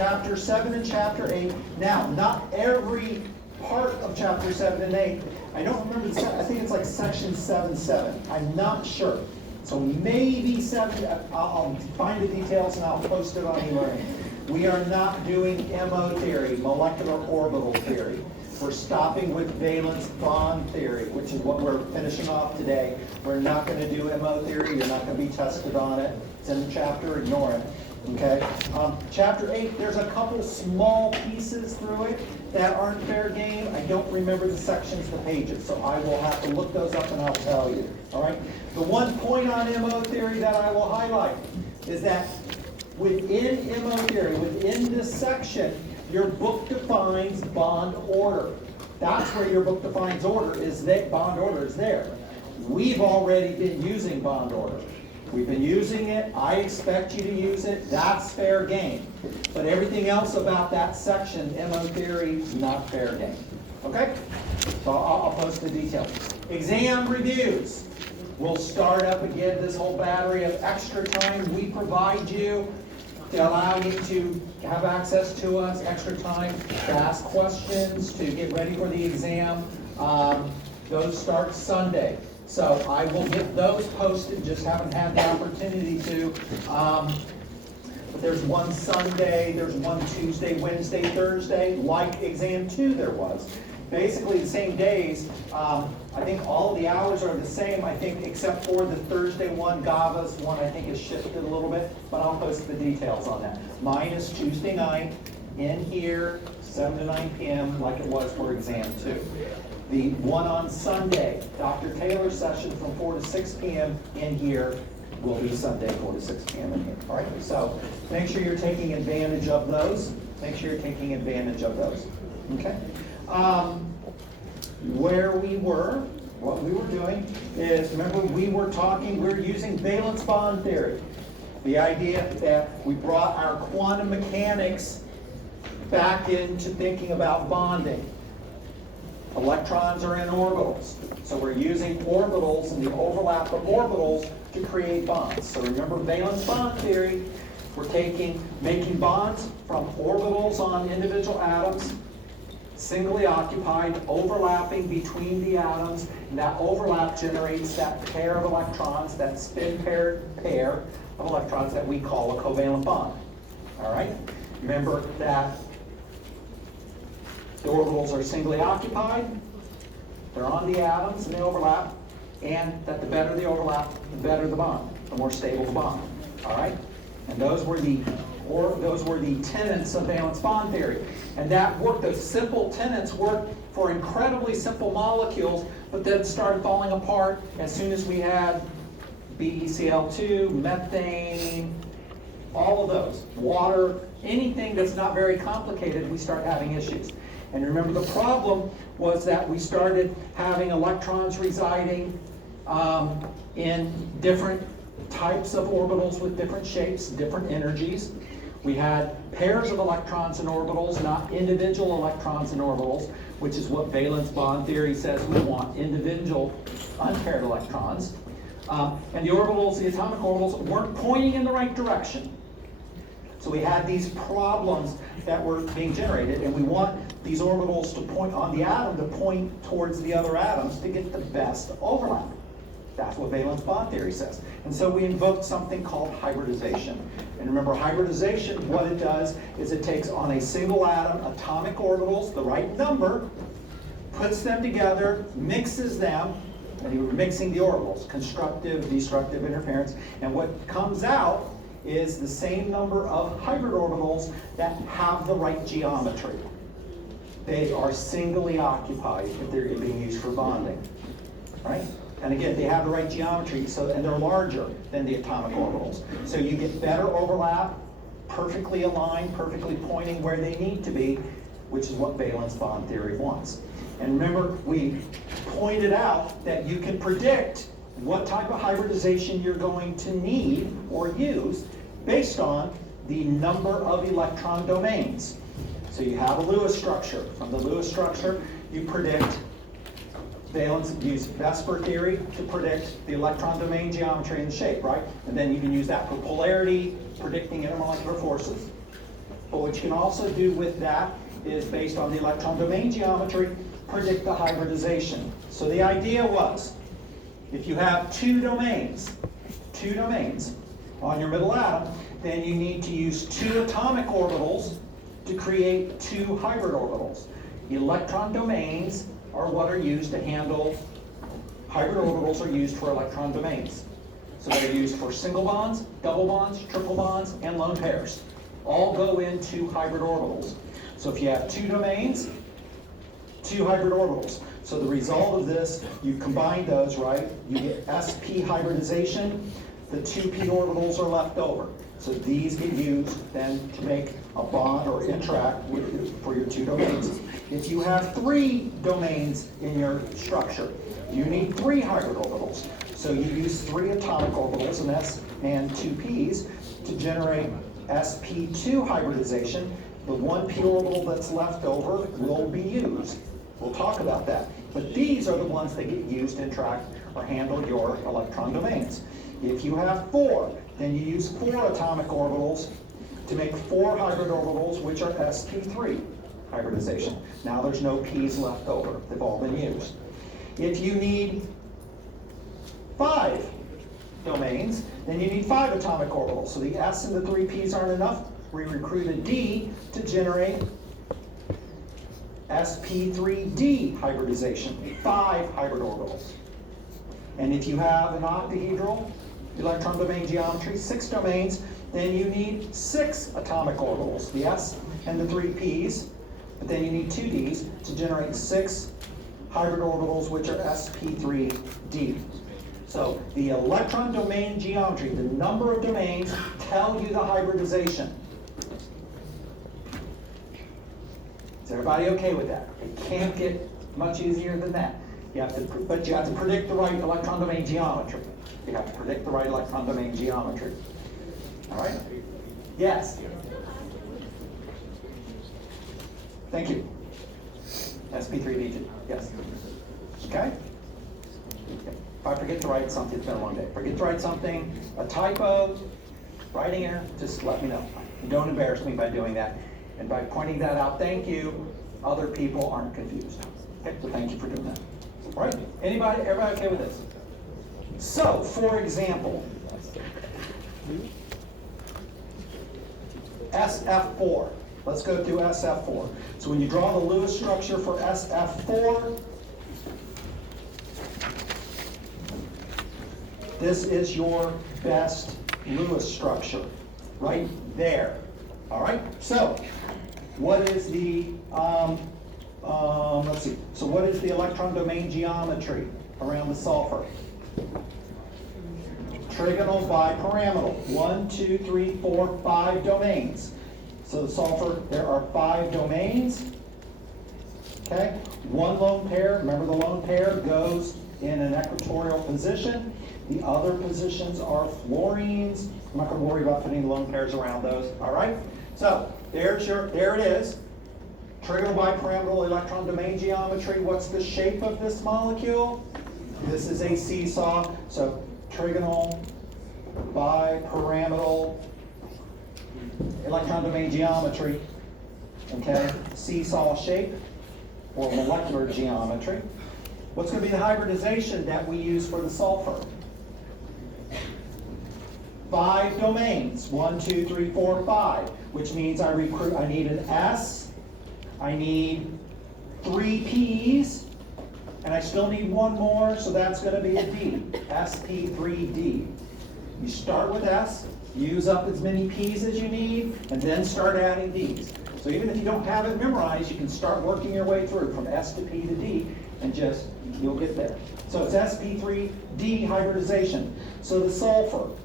chapter 7 and chapter 8. Now, not every part of chapter 7 and 8. I don't remember, I think it's like section 7.7. I'm not sure. So maybe 7, I'll find the details and I'll post it on eLearning. We are not doing MO theory, molecular orbital theory. We're stopping with valence bond theory, which is what we're finishing off today. We're not going to do MO theory. You're not going to be tested on it. It's in the chapter. Ignore it. Okay. Chapter 8, there's a couple small pieces through it that aren't fair game. I don't remember the sections, the pages, so I will have to look those up and I'll tell you. All right. The one point on MO theory that I will highlight is that within MO theory, within this section, your book defines bond order. That's where your book defines order is that bond order is there. We've already been using bond order. We've been using it. I expect you to use it. That's fair game. But everything else about that section, MO theory, not fair game. Okay? So I'll post the details. Exam reviews. We'll start up again this whole battery of extra time we provide you to allow you to have access to us, extra time to ask questions, to get ready for the exam. Those start Sunday. So I will get those posted, just haven't had the opportunity to. But there's one Sunday, there's one Tuesday, Wednesday, Thursday, like exam 2 there was. Basically the same days. I think all the hours are the same, I think, except for the Thursday one, GAVA's one, I think is shifted a little bit, but I'll post the details on that. Mine is Tuesday night in here, 7 to 9 p.m. like it was for exam 2. The one on Sunday, Dr. Taylor's session from 4 to 6 p.m. in here will be Sunday, 4 to 6 p.m. in here. All right, so make sure you're taking advantage of those. Make sure you're taking advantage of those. Okay. Where we were, what we were doing is, remember we were using valence bond theory. The idea that we brought our quantum mechanics back into thinking about bonding. Electrons are in orbitals. So we're using orbitals and the overlap of orbitals to create bonds. So remember valence bond theory, we're making bonds from orbitals on individual atoms, singly occupied, overlapping between the atoms, and that overlap generates that pair of electrons, that spin-paired pair of electrons that we call a covalent bond. All right? Remember that the orbitals are singly occupied, they're on the atoms and they overlap, and that the better the overlap, the better the bond, the more stable the bond. All right? And those were the tenets of valence bond theory. And that worked, those simple tenets worked for incredibly simple molecules, but then started falling apart as soon as we had BeCl2, methane, all of those, water, anything that's not very complicated, we start having issues. And remember, the problem was that we started having electrons residing in different types of orbitals with different shapes, different energies. We had pairs of electrons in orbitals, not individual electrons in orbitals, which is what valence bond theory says we want, individual unpaired electrons. And the orbitals, the atomic orbitals, weren't pointing in the right direction. So we had these problems that were being generated, and we want these orbitals to point on the atom to point towards the other atoms to get the best overlap. That's what valence bond theory says. And so we invoked something called hybridization. And remember, hybridization, what it does is it takes on a single atom atomic orbitals, the right number, puts them together, mixes them, and you're mixing the orbitals, constructive, destructive interference, and what comes out is the same number of hybrid orbitals that have the right geometry. They are singly occupied if they're being used for bonding, right? And again, they have the right geometry, and they're larger than the atomic orbitals. So you get better overlap, perfectly aligned, perfectly pointing where they need to be, which is what valence bond theory wants. And remember, we pointed out that you can predict what type of hybridization you're going to need or use based on the number of electron domains. So you have a Lewis structure. From the Lewis structure, you predict valence, use VSEPR theory to predict the electron domain geometry and the shape, right? And then you can use that for polarity, predicting intermolecular forces. But what you can also do with that is, based on the electron domain geometry, predict the hybridization. So the idea was, if you have two domains on your middle atom, then you need to use two atomic orbitals to create two hybrid orbitals. Electron domains are what are used to handle, hybrid orbitals are used for electron domains. So they're used for single bonds, double bonds, triple bonds, and lone pairs. All go into hybrid orbitals. So if you have two domains, two hybrid orbitals. So the result of this, you combine those, right? You get sp hybridization. The two p orbitals are left over. So these get used then to make a bond or interact for your two domains. If you have three domains in your structure, you need three hybrid orbitals. So you use three atomic orbitals, an s and two p's, to generate sp2 hybridization. The one p orbital that's left over will be used. We'll talk about that. But these are the ones that get used to interact or handle your electron domains. If you have four, then you use four atomic orbitals to make four hybrid orbitals, which are sp3 hybridization. Now there's no p's left over. They've all been used. If you need five domains, then you need five atomic orbitals. So the s and the three p's aren't enough. We recruit a d to generate sp3d hybridization, five hybrid orbitals. And if you have an octahedral electron domain geometry, six domains, then you need six atomic orbitals, the s and the three p's, but then you need two d's to generate six hybrid orbitals, which are sp3d. So the electron domain geometry, the number of domains, tell you the hybridization. Is everybody okay with that? It can't get much easier than that. But you have to predict the right electron domain geometry. You have to predict the right electron domain geometry. All right? Yes? Thank you. sp3d2. Yes? Okay? If I forget to write something, it's been a long day. Forget to write something, a typo, writing error, just let me know. Don't embarrass me by doing that. And by pointing that out, thank you, other people aren't confused. Okay, so thank you for doing that. All right, everybody okay with this? So, for example, SF4. Let's go through SF4. So when you draw the Lewis structure for SF4, this is your best Lewis structure, right there. All right, so what is the, let's see, so what is the electron domain geometry around the sulfur? Trigonal bipyramidal, 1, 2, 3, 4, 5 domains. So the sulfur, there are 5 domains, okay? One lone pair, remember the lone pair goes in an equatorial position. The other positions are fluorines. I'm not going to worry about putting lone pairs around those, all right? So there it is. Trigonal bipyramidal electron domain geometry. What's the shape of this molecule? This is a seesaw. So trigonal bipyramidal electron domain geometry. Okay, seesaw shape or molecular geometry. What's going to be the hybridization that we use for the sulfur? 5 domains, 1, 2, 3, 4, 5, which means I need an S, I need 3 P's, and I still need one more, so that's going to be a D, sp3d. You start with S, use up as many P's as you need, and then start adding D's. So even if you don't have it memorized, you can start working your way through from S to P to D, and you'll get there. So it's sp3d hybridization. So the sulfur,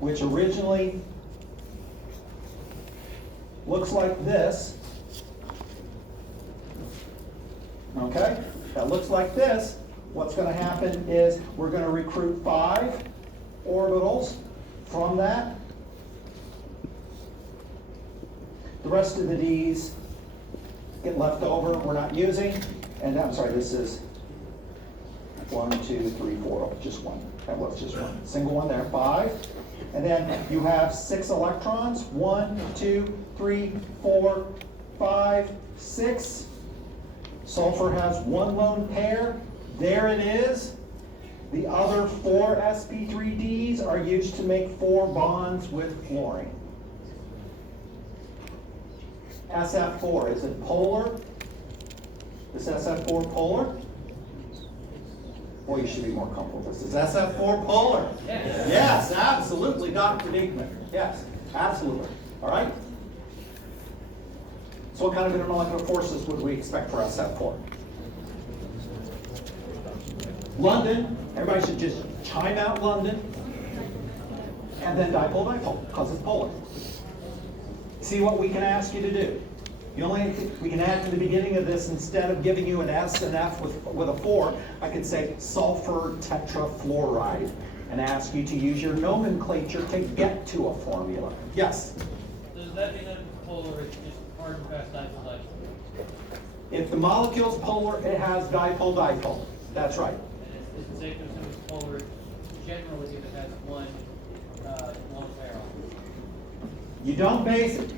which originally looks like this, okay? That looks like this. What's going to happen is we're going to recruit 5 orbitals from that. The rest of the D's get left over, we're not using. And I'm sorry, this is 1, 2, 3, 4, just one. That was just one. Single one there, 5. And then you have 6 electrons, 1, 2, 3, 4, 5, 6. Sulfur has 1 lone pair. There it is. The other 4 sp3ds are used to make 4 bonds with fluorine. SF4, is it polar? Is SF4 polar? Boy, you should be more comfortable with this. Is SF4 polar? Yes. Yes, absolutely, Dr. Diekman. Yes, absolutely. All right? So what kind of intermolecular forces would we expect for SF4? London, everybody should just chime out London, and then dipole-dipole, because it's polar. See what we can ask you to do. We can add to the beginning of this, instead of giving you an S and F with a 4, I could say sulfur tetrafluoride and ask you to use your nomenclature to get to a formula. Yes? Does that mean that it's polar, it's just hard and fast dipole-dipole? If the molecule's polar, it has dipole-dipole. That's right. And is it safe to assume it's polar generally if it has one pair on it? You don't base it.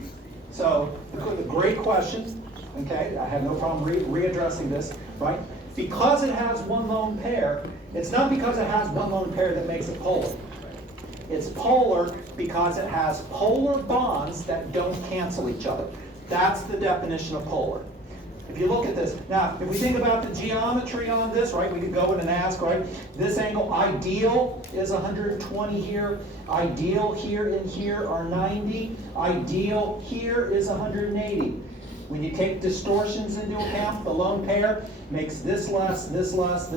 So, a great question, okay? I have no problem readdressing this, right? Because it has 1 lone pair, it's not because it has 1 lone pair that makes it polar. It's polar because it has polar bonds that don't cancel each other. That's the definition of polar. If you look at this, now, if we think about the geometry on this, right, we could go in and ask, right, this angle ideal is 120 here, ideal here and here are 90, ideal here is 180. When you take distortions into account, the lone pair makes this less, this less,